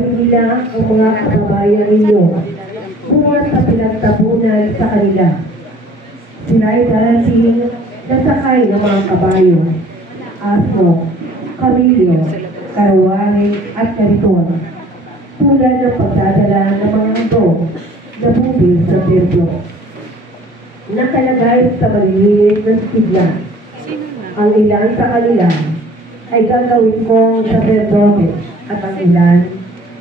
nila ang mga kababayan ninyo kung sa pinagtabunan sa kanila. Sila ay darating na sakay ng mga kabayo, aso, kamilyo, karawari at kariton, tulad ng pagdadala ng mga ito na bubil sa templo. Nakalagay sa maliliit na sigla. Ang ilan sa kanila ay gagawin kong sacerdote at ang ilan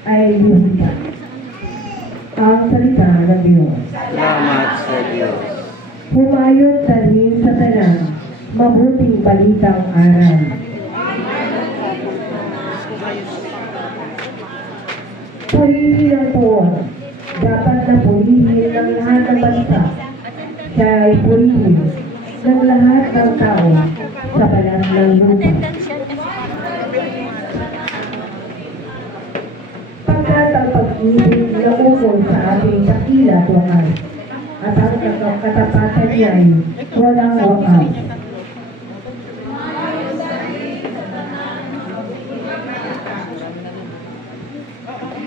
ay Levita. Ang salita ng Diyos. Salamat sa Diyos. Humayos dalhin sa tanan, mabuting balitang aral. Purihin ang tuwa. Dapat na purihin ng lahat ng bansa. Siya ay purihin ng lahat ng tao sa balat ng lupa. Pagkat ang pag-ibig na ukol sa ating dakila at wakas, at ang katapatan niya ay walang wakas.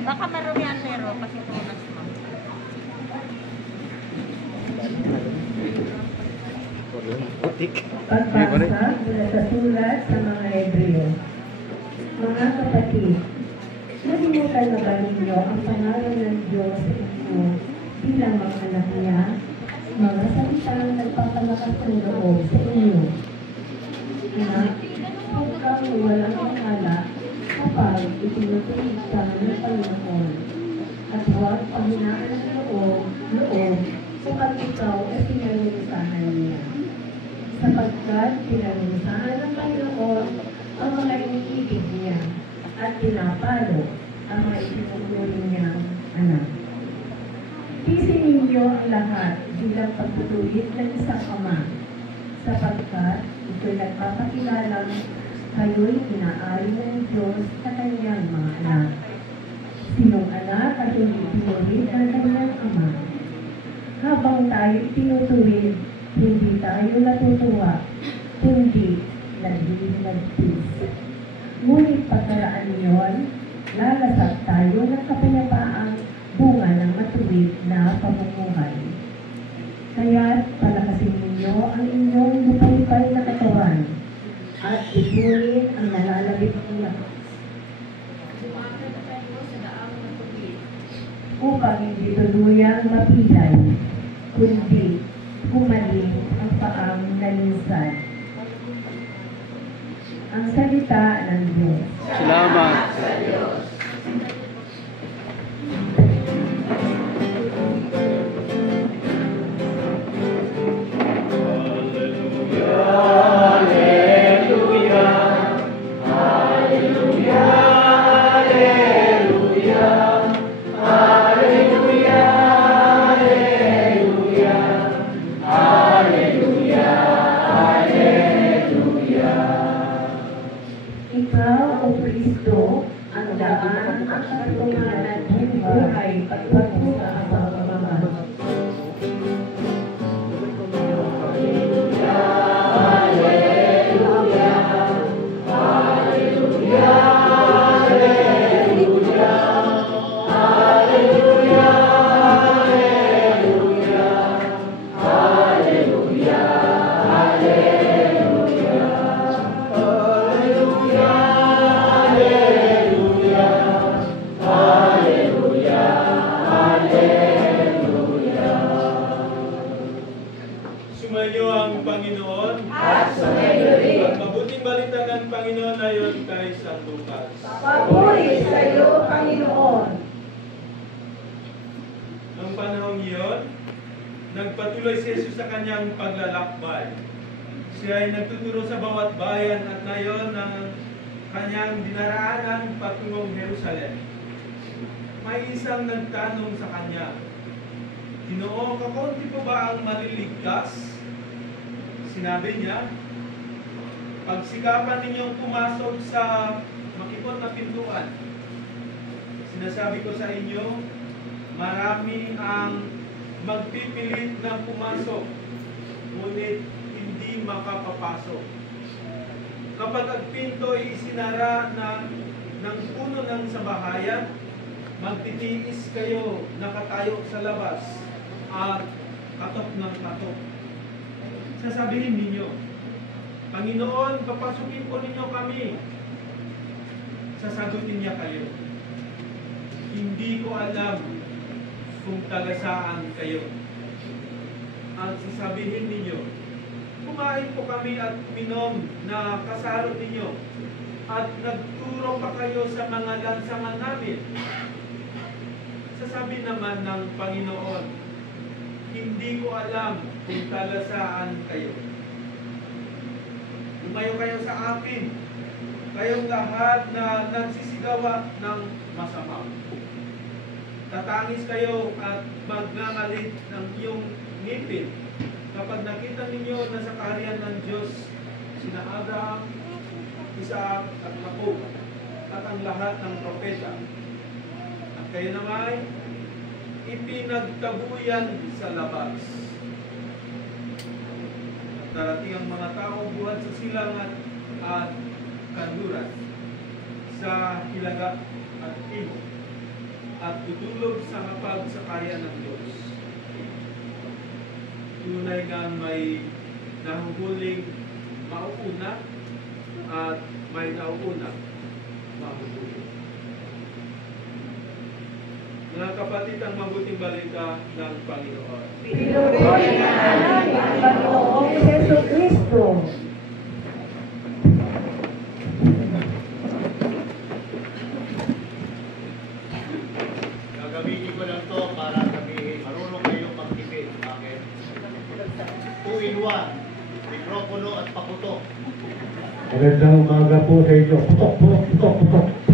Baka marumi ang pero kasi tunas mo. Pagbasa mula sa sulat sa mga Hebreo. Mga kapatid, nalimutan na ba ninyo ang pangalan ng Diyos sa inyo bilang mga anak niya, mga salitang nagpapalakas ng loob sa inyo? Anak, kung kang walang akala kapag itinutulig ka ng Panginoon, at huwag panghinaan ng loob kapag ikaw ay pinarusahan niya. Sapagkat pinarusahan ng Panginoon ang mga iniibig niya at pinapalo ang mga itinutulig niyang anak. Tisin ninyo ang lahat bilang pagtutulit ng isang ama, sapagkat ito'y nagpapakilalang kayo'y inaari ng Diyos sa kanyang mga anak. Sinong anak at hindi tinulit ng kanyang ama? Habang tayo itinutuwid, hindi tayo natutuwa, kundi naghihinagpis. Ngunit pagkaraan niyon, lalasap tayo ng kapayapaang bunga ng matuwid na pamumuhay. Kaya't palakasin ninyo ang inyong lupay-lupay na katawan at ipunin ang nalalabit ng lakas. Upang hindi tuluyang mapilay, kundi humaling ang paang nalisan. Ang salita ng Diyos. Salamat sa Diyos. Ikaw, O Kristo, ang daan, ang katotohanan, ang buhay, pagpatuloy ang pagmamahal. Sumayo ang Panginoon. At sumayo rin. Ang mabuting balita ng Panginoon ayon kay San Lucas. Papuri sa iyo, Panginoon. Noong panahong iyon, nagpatuloy si Jesus sa kanyang paglalakbay. Siya ay nagtuturo sa bawat bayan at nayon ng kanyang dinaraanan patungong Jerusalem. May isang nagtanong sa kanya, Ginoo, kakunti po ba ang maliligtas? Sinabi niya, pagsikapan ninyong pumasok sa makipot na pintuan. Sinasabi ko sa inyo, marami ang magpipilit na pumasok, ngunit hindi makapapasok. Kapag ang pinto ay isinara ng puno ng sabahayan, magtitiis kayo nakatayo sa labas at katok ng katok. Sasabihin ninyo, Panginoon, papasukin po ninyo kami. Sasagutin niya kayo, hindi ko alam kung taga saan kayo. At sasabihin ninyo, kumain po kami at minom na kasalo ninyo at nagturo pa kayo sa mga lansangan namin. Sasabi naman ng Panginoon, hindi ko alam kung taga saan kayo. Lumayo kayo sa akin, kayong lahat na nagsisigawa ng masama. Tatangis kayo at magngangalit ng iyong ngipin kapag nakita ninyo na sa kaharian ng Diyos sina Abraham, Isaac at Jacob at ang lahat ng propeta. At kayo naman ipinagtabuyan sa labas. At darating ang mga tao buhat sa silangan at kanluran, sa hilaga at timog, at tutulog sa hapag sa kaya ng Diyos. Tunay nga may nahuhuling mauuna at may nauuna mahuhuli. Mga kapatid, ang mabuting balita ng Panginoon. Pinuri namin ang Panginoong Jesucristo. Gagamitin ko lang to para sabihin, marunong kayong magtipid. Bakit? 2-in-1, mikropono at pakutok. Magandang umaga po sa inyo. Putok, putok, putok, putok.